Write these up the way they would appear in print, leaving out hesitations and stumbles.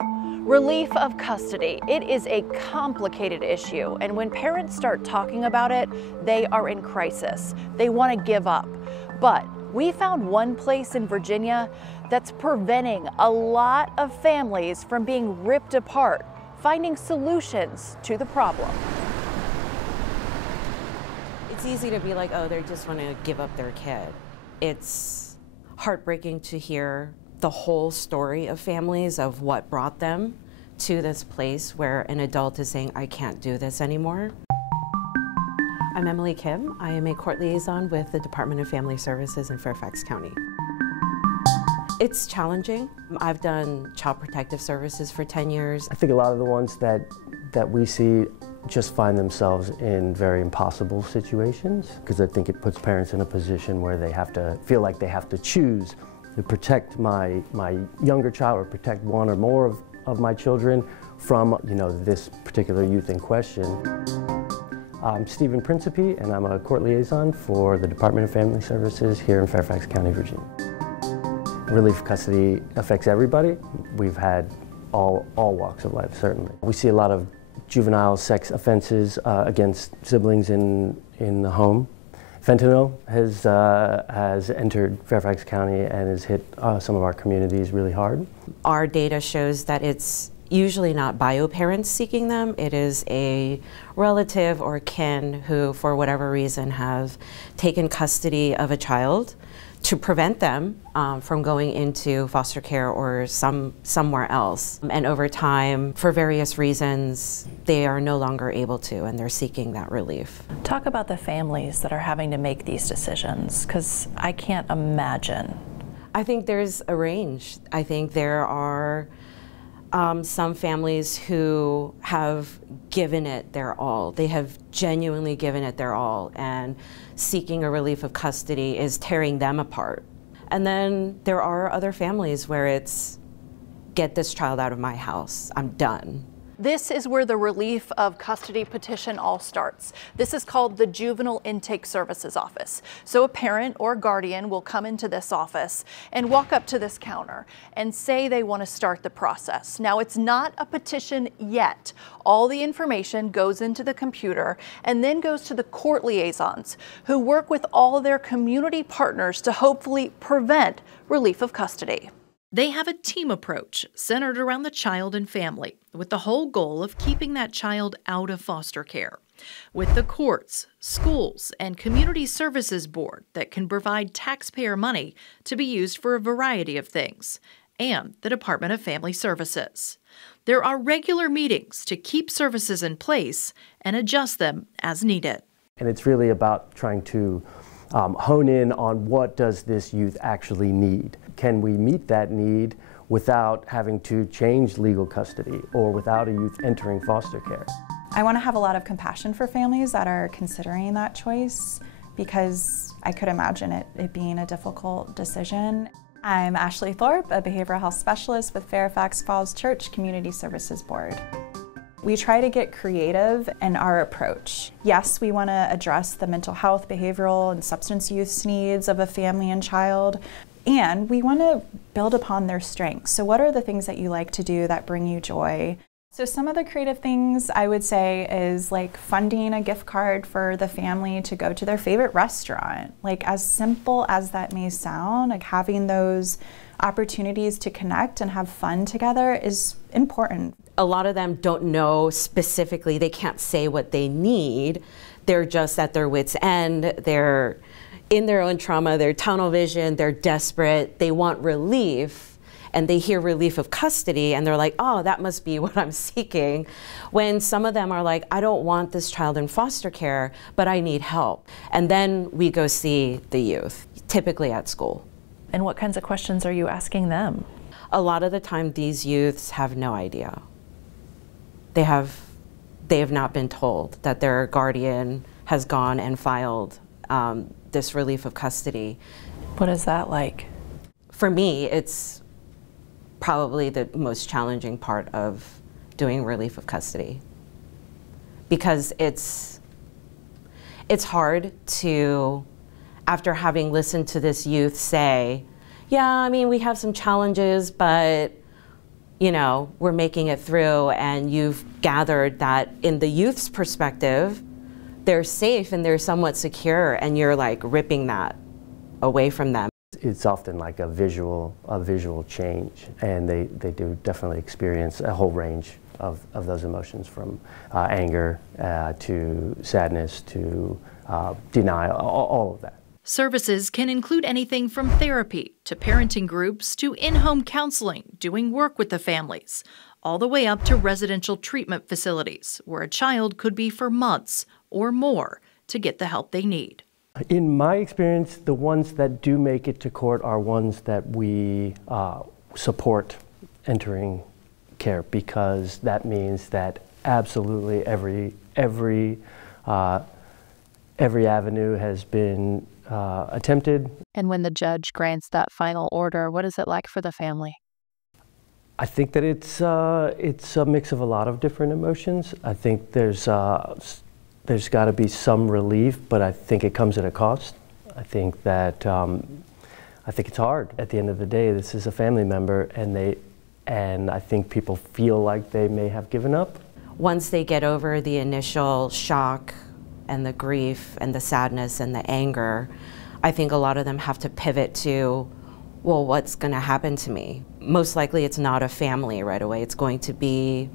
Relief of custody. It is a complicated issue, and when parents start talking about it, they are in crisis. They want to give up. But we found one place in Virginia that's preventing a lot of families from being ripped apart, finding solutions to the problem. It's easy to be like, oh, they just want to give up their kid. It's heartbreaking to hear the whole story of families of what brought them to this place where an adult is saying, I can't do this anymore. I'm Emily Kim. I am a court liaison with the Department of Family Services in Fairfax County. It's challenging. I've done child protective services for 10 years. I think a lot of the ones that we see just find themselves in very impossible situations, because I think it puts parents in a position where they have to feel like they have to choose to protect my younger child or protect one or more of my children from, this particular youth in question. I'm Stephen Principe, and I'm a court liaison for the Department of Family Services here in Fairfax County, Virginia. Relief of custody affects everybody. We've had all walks of life, certainly. We see a lot of juvenile sex offenses against siblings in the home. Fentanyl has entered Fairfax County and has hit some of our communities really hard. Our data shows that it's usually not bio-parents seeking them. It is a relative or kin who, for whatever reason, have taken custody of a child to prevent them from going into foster care or somewhere else. And over time, for various reasons, they are no longer able to, and they're seeking that relief. Talk about the families that are having to make these decisions, because I can't imagine. I think there's a range. I think there are some families who have given it their all. They have genuinely given it their all, and seeking a relief of custody is tearing them apart. And then there are other families where it's, get this child out of my house, I'm done. This is where the relief of custody petition all starts. This is called the Juvenile Intake Services Office. So a parent or guardian will come into this office and walk up to this counter and say they want to start the process. Now, it's not a petition yet. All the information goes into the computer and then goes to the court liaisons, who work with all their community partners to hopefully prevent relief of custody. They have a team approach centered around the child and family, with the whole goal of keeping that child out of foster care. With the courts, schools, and community services board that can provide taxpayer money to be used for a variety of things, and the Department of Family Services. There are regular meetings to keep services in place and adjust them as needed. And it's really about trying to hone in on what does this youth actually need. Can we meet that need without having to change legal custody or without a youth entering foster care? I want to have a lot of compassion for families that are considering that choice, because I could imagine it being a difficult decision. I'm Ashley Thorpe, a behavioral health specialist with Fairfax Falls Church Community Services Board. We try to get creative in our approach. Yes, we want to address the mental health, behavioral, and substance use needs of a family and child, and we want to build upon their strengths. So what are the things that you like to do that bring you joy? So some of the creative things I would say is like funding a gift card for the family to go to their favorite restaurant. Like, as simple as that may sound, like having those opportunities to connect and have fun together is important. A lot of them don't know specifically, they can't say what they need. They're just at their wits' end. They're in their own trauma, they're tunnel vision, they're desperate, they want relief, and they hear relief of custody and they're like, oh, that must be what I'm seeking. When some of them are like, I don't want this child in foster care, but I need help. And then we go see the youth, typically at school. And what kinds of questions are you asking them? A lot of the time, these youths have no idea. They have not been told that their guardian has gone and filed this relief of custody. What is that like? For me, it's probably the most challenging part of doing relief of custody, because it's hard to, after having listened to this youth say, yeah, I mean, we have some challenges, but you know, we're making it through, and you've gathered that in the youth's perspective, they're safe and they're somewhat secure, and you're like ripping that away from them. It's often like a visual change, and they do definitely experience a whole range of those emotions, from anger to sadness to denial, all of that. Services can include anything from therapy to parenting groups to in-home counseling, doing work with the families, all the way up to residential treatment facilities where a child could be for months or more to get the help they need. In my experience, the ones that do make it to court are ones that we support entering care, because that means that absolutely every avenue has been attempted. And when the judge grants that final order, what is it like for the family? I think that it's a mix of a lot of different emotions. I think there's got to be some relief, but I think it comes at a cost. I think that I think it's hard. At the end of the day, this is a family member, and I think people feel like they may have given up. Once they get over the initial shock and the grief and the sadness and the anger, I think a lot of them have to pivot to, well, what's going to happen to me? Most likely it's not a family right away. It's going to be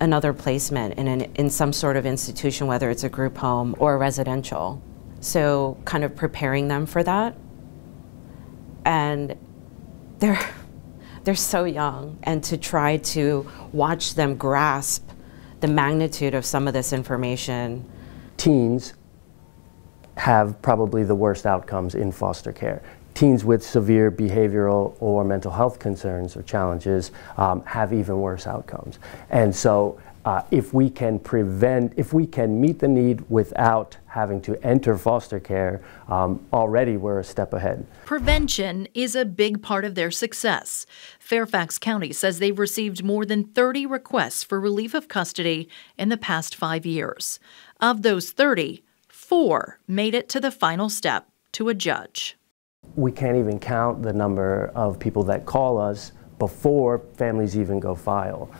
another placement in some sort of institution, whether it's a group home or a residential. So kind of preparing them for that. And they're so young, and to try to watch them grasp the magnitude of some of this information. Teens have probably the worst outcomes in foster care. Teens with severe behavioral or mental health concerns or challenges have even worse outcomes. And so if we can meet the need without having to enter foster care, already we're a step ahead. Prevention is a big part of their success. Fairfax County says they've received more than 30 requests for relief of custody in the past 5 years. Of those 30, 4 made it to the final step, to a judge. We can't even count the number of people that call us before families even go file.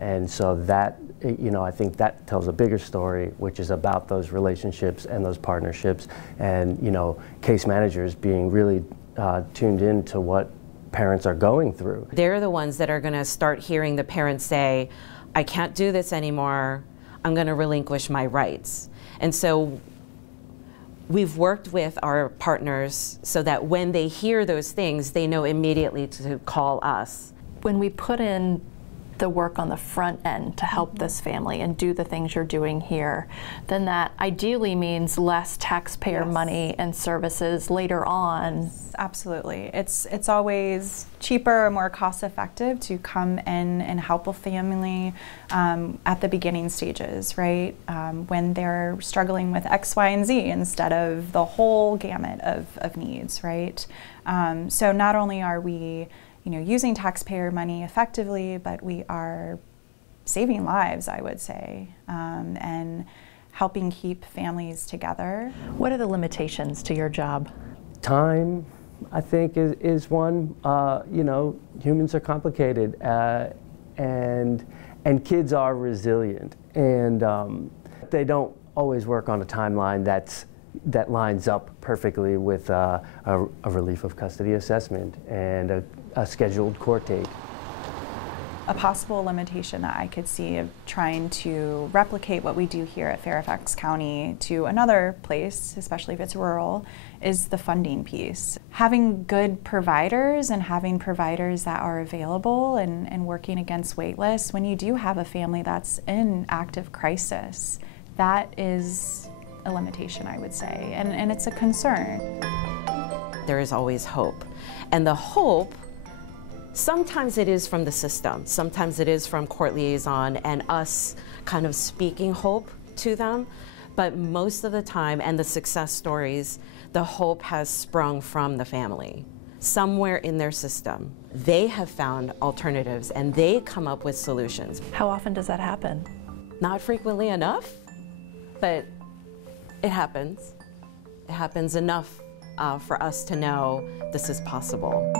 And so that, I think that tells a bigger story, which is about those relationships and those partnerships, and, case managers being really tuned in to what parents are going through. They're the ones that are going to start hearing the parents say, I can't do this anymore, I'm going to relinquish my rights. And so we've worked with our partners so that when they hear those things, they know immediately to call us. When we put in the work on the front end to help this family and do the things you're doing here, then that ideally means less taxpayer money and services later on. Absolutely. It's always cheaper or more cost effective to come in and help a family at the beginning stages, right? When they're struggling with X, Y, and Z instead of the whole gamut of needs, right? So not only are we using taxpayer money effectively, but we are saving lives, I would say, and helping keep families together. What are the limitations to your job? Time, I think, is one. Humans are complicated, and kids are resilient, and they don't always work on a timeline that lines up perfectly with a relief of custody assessment and a scheduled court date. A possible limitation that I could see of trying to replicate what we do here at Fairfax County to another place, especially if it's rural, is the funding piece. Having good providers and having providers that are available and working against wait lists, when you do have a family that's in active crisis, that is a limitation, I would say, and it's a concern. There is always hope, and the hope, sometimes it is from the system, sometimes it is from court liaison and us kind of speaking hope to them, but most of the time, and the success stories, the hope has sprung from the family. Somewhere in their system, they have found alternatives and they come up with solutions. How often does that happen? Not frequently enough, but it happens. It happens enough for us to know this is possible.